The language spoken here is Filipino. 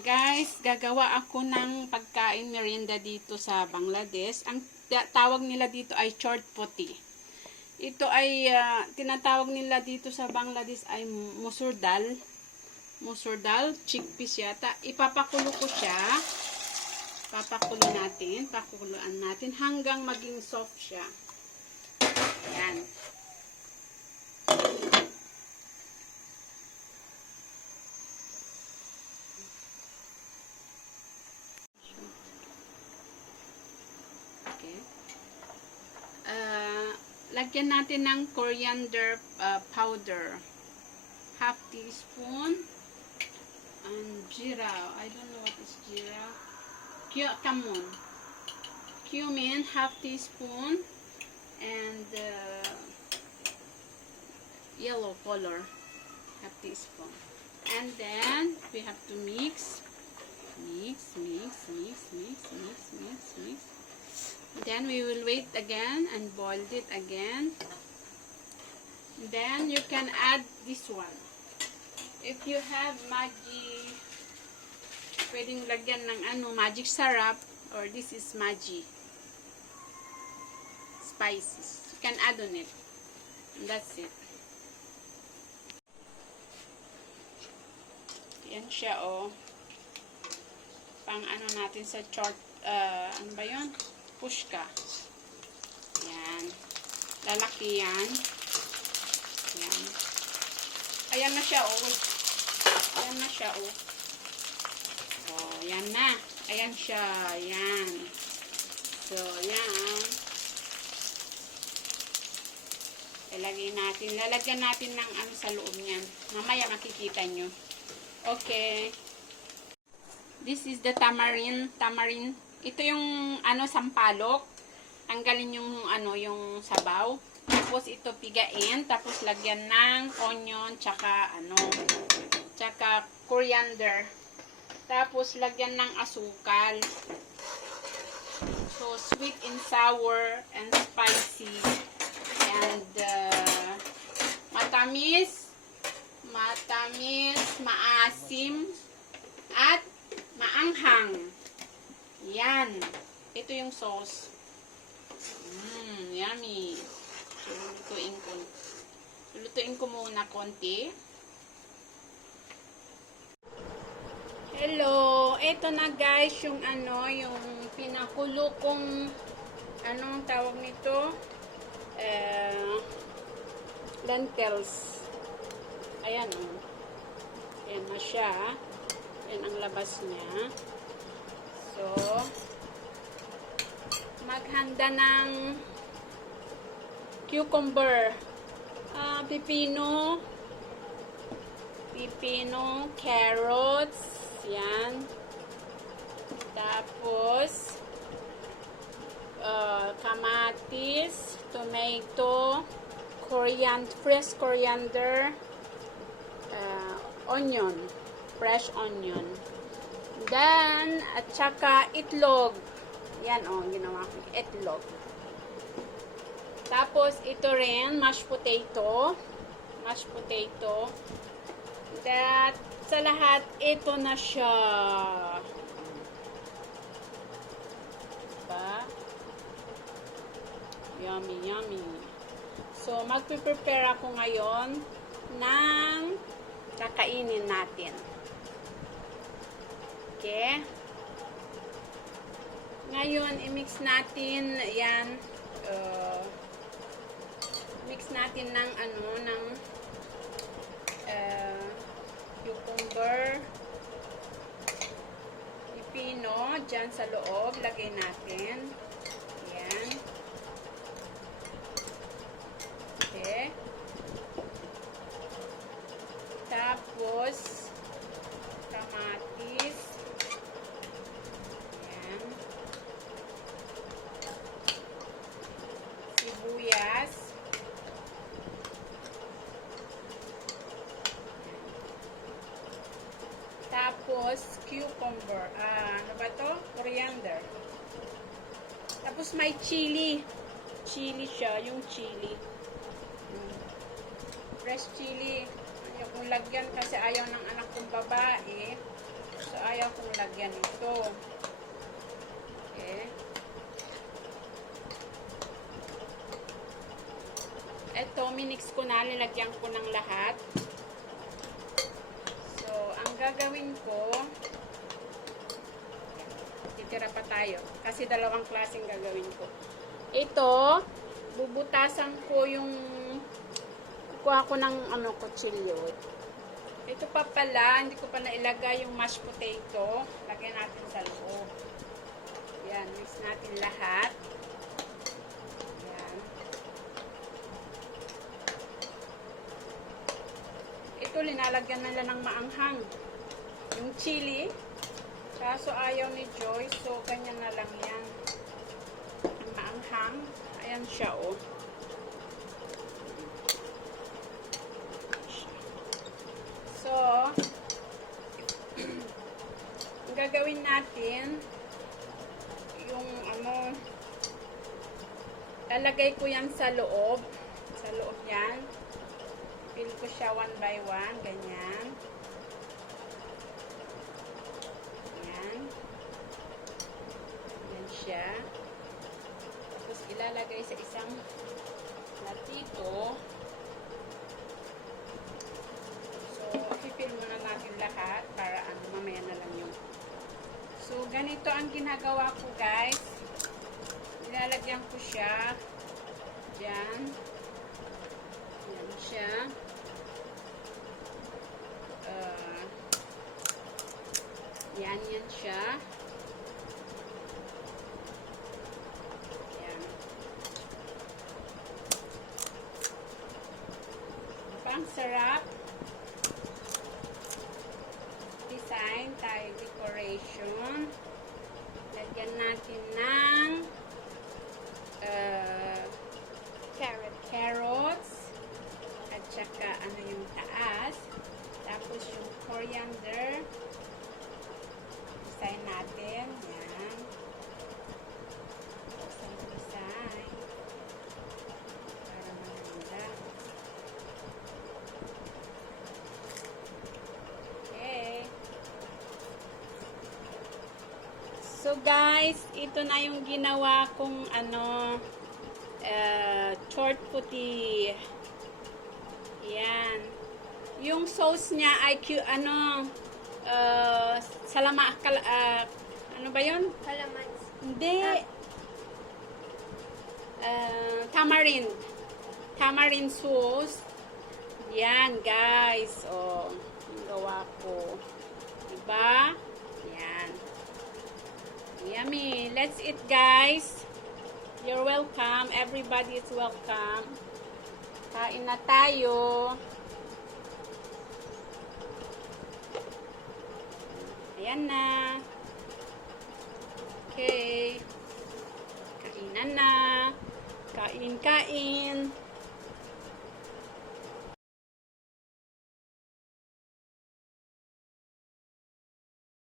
Guys, gagawa ako ng pagkain merienda dito sa Bangladesh. Ang tawag nila dito ay chort poti. Ito ay tinatawag nila dito sa Bangladesh ay musur dal. Musur dal, chickpeas yata. Ipapakulo ko siya. Pakuluan natin hanggang maging soft siya. Yan. Lagyan natin ng coriander powder. Half teaspoon. And jeera. I don't know what is jeera. Cumin, half teaspoon. And yellow color. Half teaspoon. And then, we have to mix. Mix. Then we will wait again and boil it again. Then you can add this one. If you have Maggi, pwedeng lagyan ng magic syrup, or this is Maggi spices. You can add on it. And that's it. Yan siya, oh. Pang natin sa chort, ano ba yun? Fuchka. Yan. Lalaki yan. Yan. Ayan na siya, oh. Ayan na siya, oh. Oh, yan na. Ayan siya. Yan. So, yan. Lalagyan natin ng sa loob niyan. Mamaya makikita nyo. Okay. This is the tamarind. Ito yung sampalok. Tanggalin yung yung sabaw. Tapos ito pigain, tapos lagyan ng onion tsaka tsaka coriander. Tapos lagyan ng asukal. So sweet and sour and spicy and matamis, maasim at maanghang. Yan. Ito yung sauce. Yummy. So, lulutuin ko muna konti. Hello. Ito na guys, yung yung pinakulo kong, anong tawag nito? Lentils. Ayan, oh. Ayan na siya. Ayan ang labas niya. So, maghanda ng cucumber, pipino, carrots, yan. Tapos, kamatis, tomato, fresh coriander, onion, fresh onion. Then, at saka itlog. Yan, oh, ginawa ko. Itlog. Tapos, ito rin, mashed potato. That, sa lahat, ito na siya. Diba? Yummy. So, magpe-prepare ako ngayon ng kakainin natin. Okay? Ngayon, i-mix natin yan. Mix natin ng cucumber, pipino, dyan sa loob, lagay natin. Yan. Okay. Tapos, kamatis. Yan. Sibuyas. Tapos, cucumber. Ano ba to? Coriander. Tapos, may chili. Chili siya. Yung chili. Fresh chili. Ayaw kong lagyan kasi ayaw ng anak kong babae. So, ayaw kong lagyan ito. Okay. Ito, minix ko na. Nilagyan ko ng lahat. So, ang gagawin ko, titira pa tayo. Kasi dalawang klaseng gagawin ko. Ito, bubutasan ko yung kuha ko ng kutsilyo. Ito pa pala, hindi ko pa nailagay yung mashed potato. Lagyan natin sa loob. Yan, mix natin lahat. Yan. Ito, linalagyan nila ng maanghang. Yung chili. Kaso ayaw ni Joy, so ganyan na lang yan. Ang maanghang. Ayan siya, oh. So, ang gagawin natin, yung lalagay ko yan sa loob. Sa loob yan. Fill ko siya one by one, ganyan. Yan. Yan siya. Tapos ilalagay sa isang platito. So, i-fill muna natin lahat para mamaya na lang yung. So, ganito ang ginagawa ko, guys. Ilalagyan ko siya dyan. Yan siya. Yan siya. Yan. Pang sarap. Design tayo, decoration. Lagyan natin ng carrots at saka yung taas, tapos yung coriander design natin, yan design para maganda. Okay, so guys, ito na yung ginawa kong short puti. Yan. Yung sauce niya ay ano ba yun? Calamansi. Hindi. Tamarind. Tamarind sauce. Yan, guys. Oh, yung gawa ko. Diba? Yan. Yummy. Let's eat, guys. You're welcome. Everybody is welcome. Kain na tayo. Ayan na. Okay. Kainan na. Kain.